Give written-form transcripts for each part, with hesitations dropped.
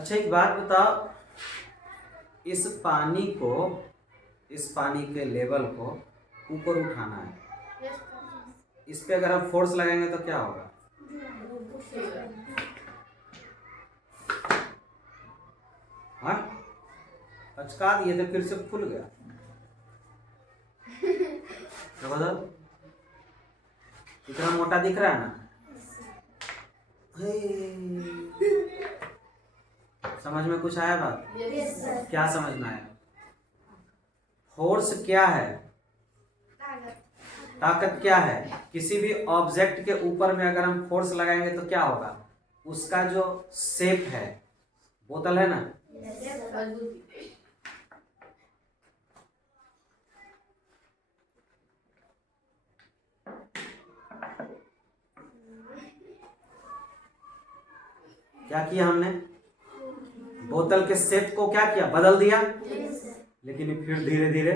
अच्छा एक बात बताओ, इस पानी के लेवल को ऊपर उठाना है, इस पे अगर हम फोर्स लगाएंगे तो क्या होगा? हाँ, अचका दिए थे फिर से फूल गया। तो बताओ, इतना मोटा दिख रहा है ना? समझ में कुछ आया बात? क्या समझ में आया? फोर्स क्या है? ताकत क्या है? किसी भी ऑब्जेक्ट के ऊपर में अगर हम फोर्स लगाएंगे तो क्या होगा? उसका जो शेप है, बोतल है ना, क्या किया हमने? बोतल के शेप को क्या किया? बदल दिया। लेकिन फिर धीरे धीरे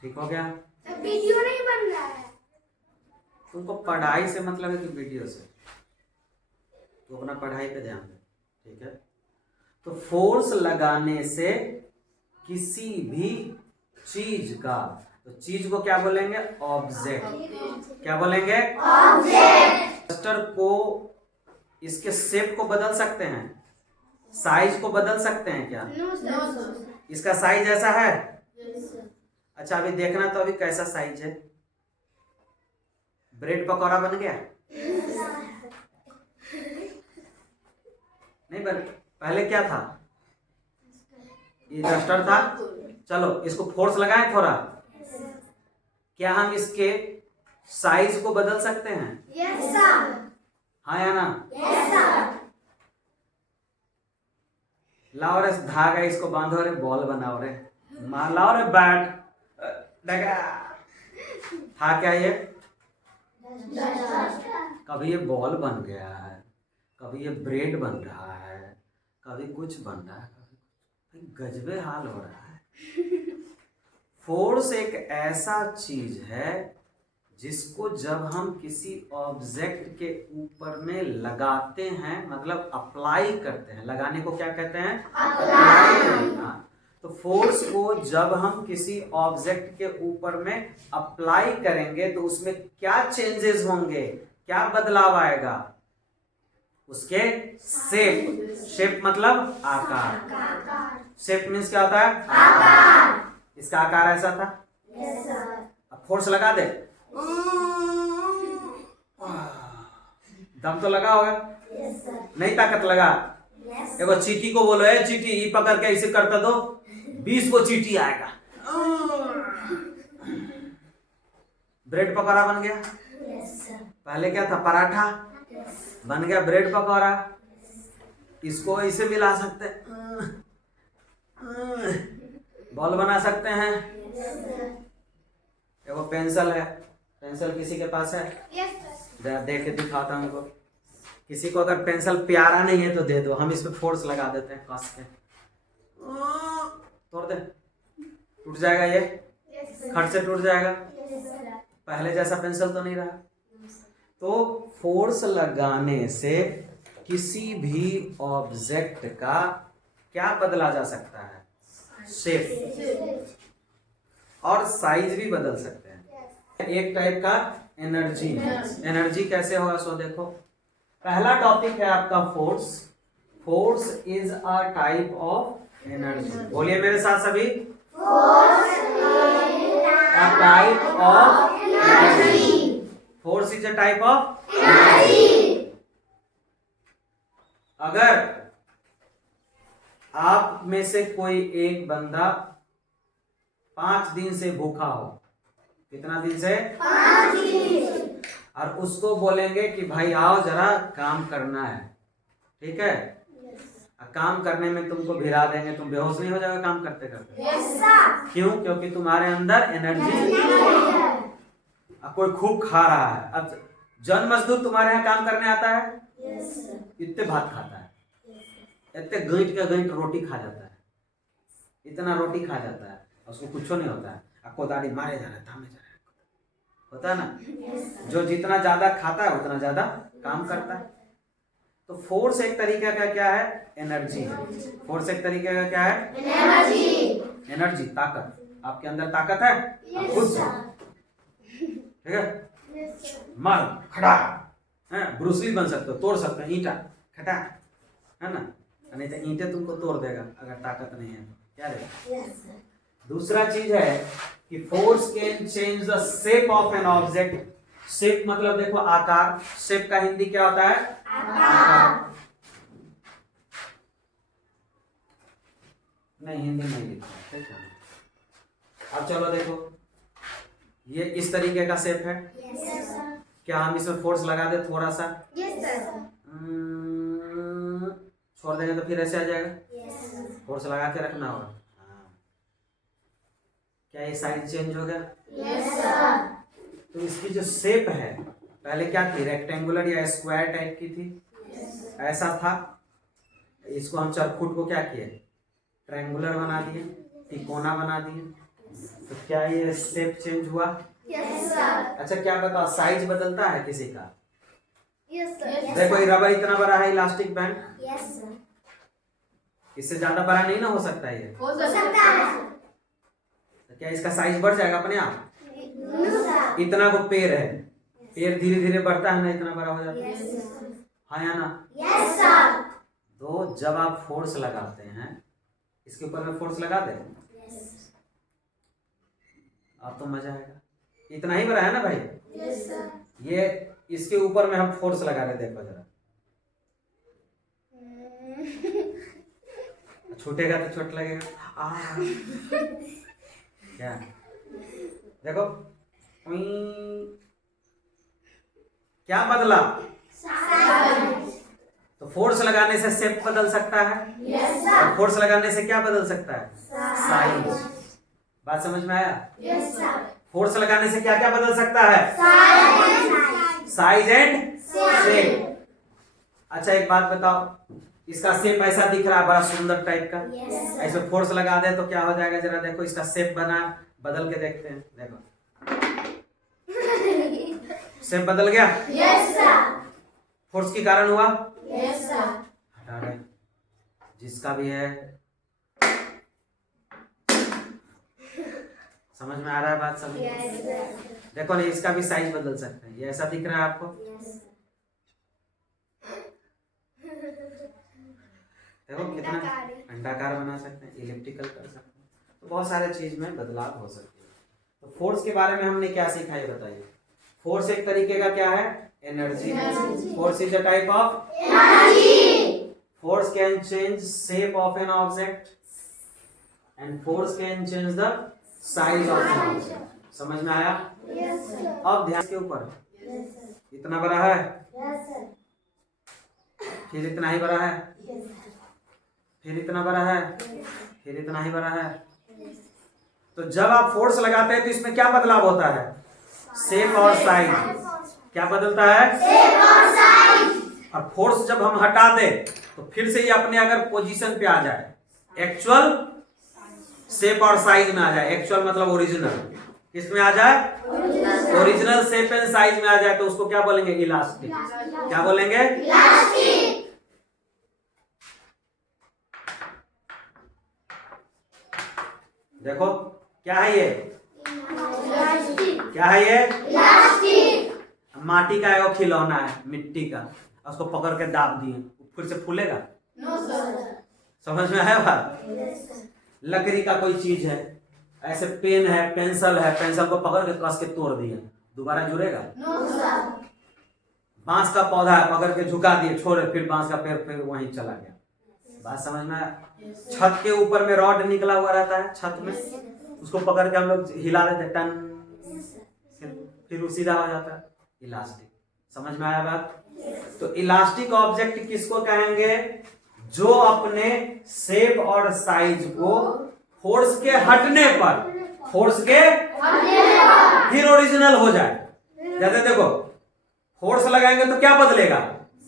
ठीक हो गया। वीडियो नहीं बन रहा है। तुमको पढ़ाई से मतलब है कि वीडियो से? तो अपना पढ़ाई पे ध्यान दे, ठीक है? तो फोर्स लगाने से किसी भी चीज का, तो चीज को क्या बोलेंगे? ऑब्जेक्ट। क्या बोलेंगे? ऑब्जेक्ट। डस्टर को, इसके शेप को बदल सकते हैं, साइज को बदल सकते हैं क्या? इसका साइज ऐसा है? अच्छा अभी देखना तो अभी कैसा साइज है। ब्रेड पकौड़ा बन गया? नहीं बन। पहले क्या था? ये डस्टर था। चलो इसको फोर्स लगाएं थोड़ा, क्या हम इसके साइज को बदल सकते हैं? Yes sir. हाँ या ना? Yes sir. लाओ रे धागा, इसको बांधो रे, बॉल बनाओ रे, मार लाओ रे बैट डगा। था क्या ये? कभी ये बॉल बन गया है, कभी ये ब्रेड बन रहा है, कभी कुछ बन रहा है, कभी गजबे हाल हो रहा है। फोर्स एक ऐसा चीज है जिसको जब हम किसी ऑब्जेक्ट के ऊपर में लगाते हैं, मतलब अप्लाई करते हैं, लगाने को क्या कहते हैं? अप्लाई करना। तो फोर्स को जब हम किसी ऑब्जेक्ट के ऊपर में अप्लाई करेंगे तो उसमें क्या चेंजेस होंगे, क्या बदलाव आएगा? उसके शेप। शेप मतलब आकार। शेप मीन्स क्या होता है? आकार। इसका आकार ऐसा था। Yes sir. अब फोर्स लगा दे, दम तो लगा होगा। Yes sir. नहीं ताकत लगा। यस। एगो चीटी को बोलो, है चीटी, ये पकड़ के ऐसे करता दो, 20 को चीटी आएगा। ब्रेड पकौड़ा बन गया। Yes sir. पहले क्या था? पराठा। बन गया ब्रेड पकौड़ा। इसको ऐसे भी ला सकते हैं, बॉल बना सकते हैं। एगो पेंसिल है, पेंसिल किसी के पास है? Yes sir. जरा देख के दिखाता हूँ। किसी को अगर पेंसिल प्यारा नहीं है तो दे दो, हम इस पे फोर्स लगा देते हैं, कस के तोड़ दे, टूट जाएगा ये, खट से टूट जाएगा। पहले जैसा पेंसिल तो नहीं रहा। तो फोर्स लगाने से किसी भी ऑब्जेक्ट का क्या बदला जा सकता है? शेप और साइज भी बदल सकते हैं। एक टाइप का एनर्जी है। एनर्जी कैसे होगा सो देखो, पहला टॉपिक है आपका force. Force is a type of energy. बोलिए मेरे साथ सभी, a type of energy. Force is a type of energy. अगर आप में से कोई एक बंदा 5 दिन से भूखा हो, कितना दिन से? 5 दिन। और उसको बोलेंगे कि भाई आओ जरा काम करना है, ठीक है? काम करने में तुमको भिड़ा देंगे, तुम बेहोश नहीं हो जाओगे काम करते करते? Yes sir. क्यों? क्योंकि तुम्हारे अंदर एनर्जी है। कोई खूब खा रहा है, अब जन मजदूर तुम्हारे यहाँ काम करने आता है? Yes sir. इतने भात खाता है, इतने गईट का गईट रोटी खा जाता है, इतना रोटी खा जाता है, उसको कुछ नहीं होता है। कोदारी मारे जा रहा है, थामे जा रहा है, होता है ना, जो जितना ज्यादा खाता है उतना ज्यादा काम करता है। तो फोर्स एक तरीके का क्या है, एनर्जी है। फोर्स एक तरीके का क्या है, एनर्जी। एनर्जी, ताकत। आपके अंदर ताकत है, आप खुद से, ठीक है, मार खड़ा है, ब्रूस ली बन सकते हो, तोड़ सकते हो ईंटा खटा, है ना, नहीं तो ईंटे तुमको तोड़ देगा अगर ताकत नहीं है। क्या रहेगा? दूसरा चीज है कि force can change the shape of an object. Shape मतलब देखो आकार, शेप का हिंदी क्या होता है, आकार। नहीं हिंदी नहीं लिखा, ठीक है। अब चलो देखो, ये इस तरीके का शेप है, क्या हम इसमें फोर्स लगा दे थोड़ा सा, छोड़ देंगे तो फिर ऐसे आ जाएगा, फोर्स लगा के रखना होगा। क्या ये साइज चेंज हो गया? तो इसकी जो शेप है पहले क्या थी, रेक्टेंगुलर या स्क्वायर टाइप की थी, ऐसा था। इसको हम चरखुट को क्या किए, ट्रायंगुलर बना दिए, तिकोना बना दिए। तो क्या ये शेप चेंज हुआ? अच्छा क्या बताओ, साइज बदलता है किसी का? देखो ये रबर इतना बड़ा है, इलास्टिक बैंड, इससे ज्यादा बड़ा नहीं ना हो सकता ये, हो सकता है। तो क्या इसका साइज बढ़ जाएगा अपने आप? इतना को पैर है, पैर धीरे धीरे बढ़ता है ना, इतना बड़ा हो जाता है, हाँ या ना? तो जब आप फोर्स लगाते हैं, इसके ऊपर में फोर्स लगा दे, अब तो मजा आएगा। इतना ही बड़ा है ना भाई, ये इसके ऊपर में हम फोर्स लगा रहे, देखो जरा, छूटेगा तो चोट लगेगा। क्या देखो, क्या बदला? तो फोर्स लगाने से शेप बदल सकता है, और फोर्स लगाने से क्या बदल सकता है? साइज। बात समझ में आया? फोर्स लगाने से क्या क्या बदल सकता है? Size and shape. अच्छा एक बात बताओ, इसका शेप ऐसा दिख रहा है बड़ा सुंदर टाइप का, ऐसे फोर्स लगा दे तो क्या हो जाएगा, जरा देखो इसका शेप बना, बदल के देखते हैं, देखो शेप बदल गया, फोर्स के कारण हुआ। हटा रहे, जिसका भी है, समझ में आ रहा है बात? समझ देखो नहीं, इसका भी साइज बदल सकते हैं, ये ऐसा दिख रहा है आपको, देखो कितना अंडाकार बना सकते हैं, इलिप्टिकल कर सकते हैं, तो बहुत सारे चीज में बदलाव हो सकते हैं। तो फोर्स के बारे में हमने क्या सीखा ये बताइए। फोर्स एक तरीके का क्या है, energy. Force is a type of energy. Force can change shape of an object and force can change the size of an object. समझ में आया? अब ध्यान के ऊपर, इतना बड़ा है, फिर इतना ही बड़ा है, फिर इतना बड़ा है, फिर इतना ही बड़ा है। तो जब आप फोर्स लगाते हैं तो इसमें क्या बदलाव होता है? शेप और साइज। क्या बदलता है? शेप और साइज। और फोर्स जब हम हटा दे तो फिर से ये अपने अगर पोजीशन पे आ जाए, एक्चुअल शेप और साइज में आ जाए, एक्चुअल मतलब ओरिजिनल, किसमें आ जाए? ओरिजिनल शेप एंड साइज में आ जाए, तो उसको क्या बोलेंगे? इलास्टिक। क्या बोलेंगे? इलास्टिक। देखो क्या है ये? क्या है ये? इलास्टिक। माटी का एगो खिलौना है, मिट्टी का, उसको पकड़ के दाब दिए, फिर से फूलेगा? No sir. समझ में आया बात? लकड़ी का कोई चीज है, ऐसे पेन है, पेंसिल है, पेंसिल को पकड़ के कस के तोड़ दिए, दोबारा जुड़ेगा? No sir. बांस का पौधा है, पकड़ के झुका दिए, छोड़े, फिर बांस का पेड़ फिर वहीं चला गया। बात समझ में आया? छत के ऊपर में रॉड निकला हुआ रहता है, छत में, उसको पकड़ के हम लोग हिला देते, टन, फिर वो सीधा हो जाता है, इलास्टिक। समझ में आया बात? तो इलास्टिक ऑब्जेक्ट किसको कहेंगे? जो अपने शेप और साइज को फोर्स के हटने पर, फोर्स के फिर ओरिजिनल हो जाए। जैसे देखो, फोर्स लगाएंगे तो क्या बदलेगा?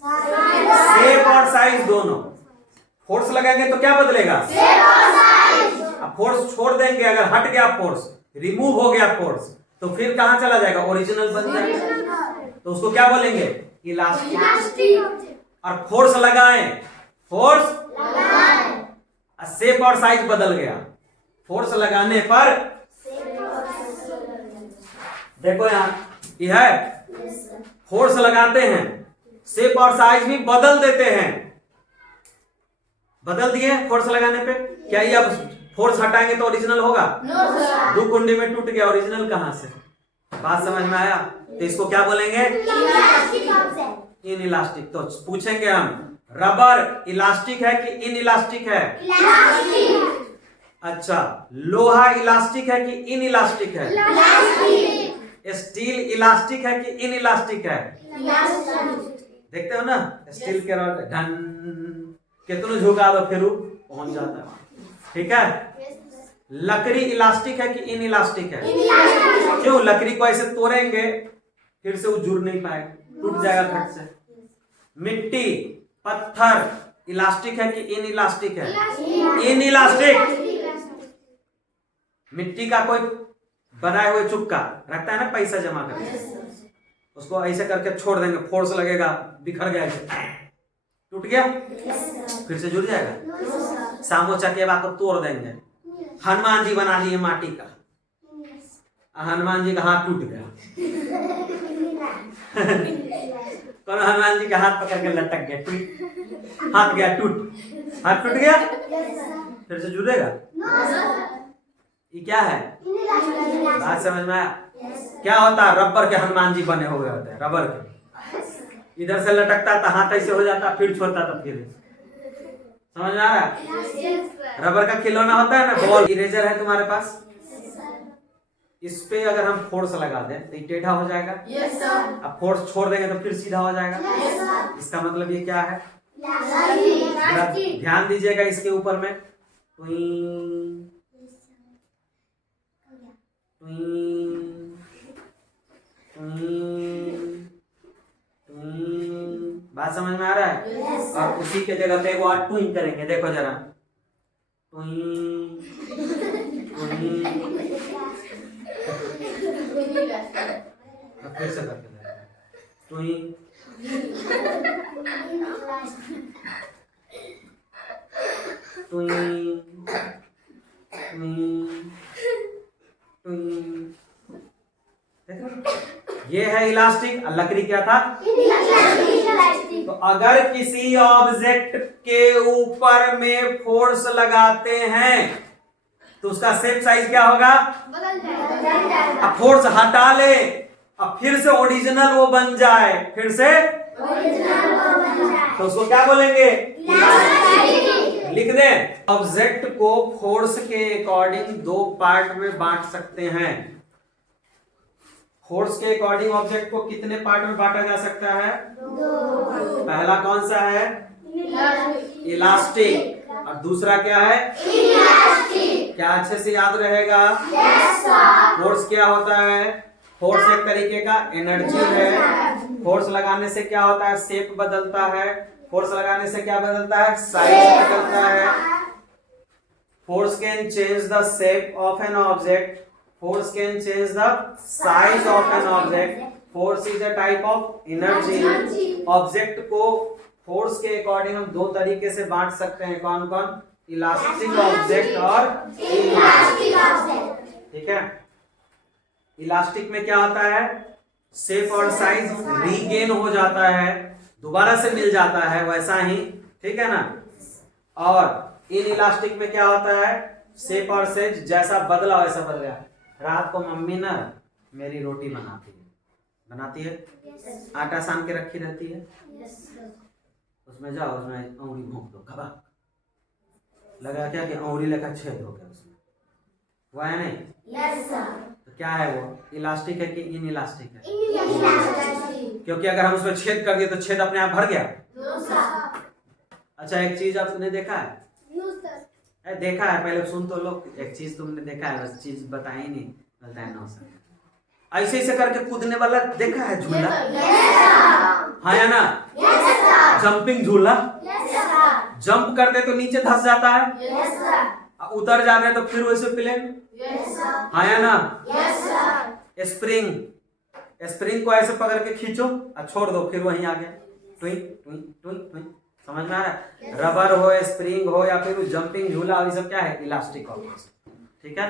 शेप और साइज दोनों। फोर्स लगाएंगे तो क्या बदलेगा? शेप और साइज। अब फोर्स छोड़ देंगे, अगर हट गया फोर्स, रिमूव हो गया फोर्स, तो फिर कहाँ चला जाएगा, ओरिजिनल बन जाएगा। तो उसको क्या बोलेंगे, इलास्टिक। और फोर्स लगाएं, फोर्स शेप और साइज बदल गया। फोर्स लगाने पर देखो यहां यह है, फोर्स लगाते हैं, शेप और साइज भी बदल देते हैं। बदल दिए फोर्स लगाने पे, क्या ये अब फोर्स हटाएंगे तो ओरिजिनल होगा? दो कुंडी में टूट गया, ओरिजिनल कहां से? बात समझ में आया? तो इसको क्या बोलेंगे, इन इलास्टिक। तो पूछेंगे हम, रबर इलास्टिक है कि इन इलास्टिक है? अच्छा, लोहा इलास्टिक है कि इन इलास्टिक है? स्टील इलास्टिक है कि इन इलास्टिक है? देखते हो ना, स्टील के रॉड ढन कितना झुका दो फिर पहुंच जाता है। ठीक है, लकड़ी इलास्टिक है कि इन इलास्टिक है? क्यों, लकड़ी को ऐसे तोड़ेंगे फिर से वो जुड़ नहीं पाएगा, टूट जाएगा फट से। मिट्टी पत्थर इलास्टिक है कि इन इलास्टिक है? In elastic. मिट्टी का कोई बनाए हुए चुक्का रखता है ना पैसा जमा करके, उसको ऐसे करके छोड़ देंगे, फोर्स लगेगा, बिखर गया, टूट गया, फिर से जुड़ जाएगा। सामो चकेवा को तोड़ देंगे। हनुमान जी बना दिए माटी का, हनुमान जी का हाथ टूट गया। कौन हनुमान जी का हाथ पकड़ के लटक गया, टूट, हाथ गया टूट, हाथ टूट गया, फिर से जुड़ेगा। ये क्या है, बात समझ में आया? क्या होता है, रबर के हनुमान जी बने हुए होते हैं, रबर के, इधर से लटकता था हाथ ऐसे हो जाता, फिर छोड़ता था, फिर समझ में आ रहा है? रबर का खिलौना होता है ना, बॉल। इरेजर है तुम्हारे पास, इस पे अगर हम फोर्स लगा दें तो ये टेढ़ा हो जाएगा। अब फोर्स छोड़ देंगे तो फिर सीधा हो जाएगा। इसका मतलब ये क्या है, ध्यान दीजिएगा इसके ऊपर में, बात समझ में आ रहा है? और उसी के जगह पे वो ट्विंग करेंगे, देखो जरा, फिर से करके ट्विंग, ये है इलास्टिक। लकड़ी क्या था, तो अगर किसी ऑब्जेक्ट के ऊपर में फोर्स लगाते हैं तो उसका शेप साइज क्या होगा, अब फोर्स हटा ले, अब फिर से ओरिजिनल वो बन जाए, फिर से तो उसको क्या बोलेंगे, लिख दें। ऑब्जेक्ट को फोर्स के अकॉर्डिंग दो पार्ट में बांट सकते हैं। फोर्स के अकॉर्डिंग ऑब्जेक्ट को कितने पार्ट में बांटा जा सकता है? पहला कौन सा है, इलास्टिक, और दूसरा क्या है, इलास्टिक। क्या अच्छे से याद रहेगा? फोर्स क्या होता है, फोर्स एक तरीके का एनर्जी है। फोर्स लगाने से क्या होता है, शेप बदलता है। फोर्स लगाने से क्या बदलता है, साइज बदलता है। Force can change the shape of an object, force can change the size of an object. Force is a type of energy. Object को फोर्स के अकॉर्डिंग हम दो तरीके से बांट सकते हैं, कौन कौन, इलास्टिक ऑब्जेक्ट और इलास्टिक ऑब्जेक्ट। ठीक है, इलास्टिक में क्या होता है, शेप और साइज रीगेन हो जाता है, दोबारा से मिल जाता है वैसा ही, ठीक है ना। और इन इलास्टिक में क्या होता है, शेप और साइज जैसा बदला वैसा बदल गया। रात को मम्मी ना मेरी रोटी बनाती है, आटा सान के रखी रहती है, उसमें जाओ, उसमें अंगुली भोंक दो, खबा लगा क्या कि अंगुली लेकर छेद हो गया उसमें, वो है नहीं? तो क्या है वो, इलास्टिक है कि इन इलास्टिक है? क्योंकि अगर हम उसमें छेद कर दिए तो छेद अपने आप भर गया। अच्छा, एक चीज आपने देखा है, देखा है, पहले सुन तो लो, एक चीज तुमने देखा है, बस चीज बताई नहीं, बोलता है नौ सौ ऐसे ऐसे करके कूदने वाला देखा है झूला? हाँ या ना? जंपिंग झूला, जंप करते तो नीचे धस जाता है, उतर जाते हैं तो फिर वैसे प्लेन, हाँ या ना? स्प्रिंग, स्प्रिंग को ऐसे पकड़ के खींचो और छोड़ दो, फिर वहीं आ गया, ट्विंग ट्विंग ट्विंग ट्विंग। समझ में आ रहा है? रबर हो, स्प्रिंग हो, या फिर जंपिंग झूला, ये सब क्या है? इलास्टिक ऑब्जेक्ट, ठीक है ना।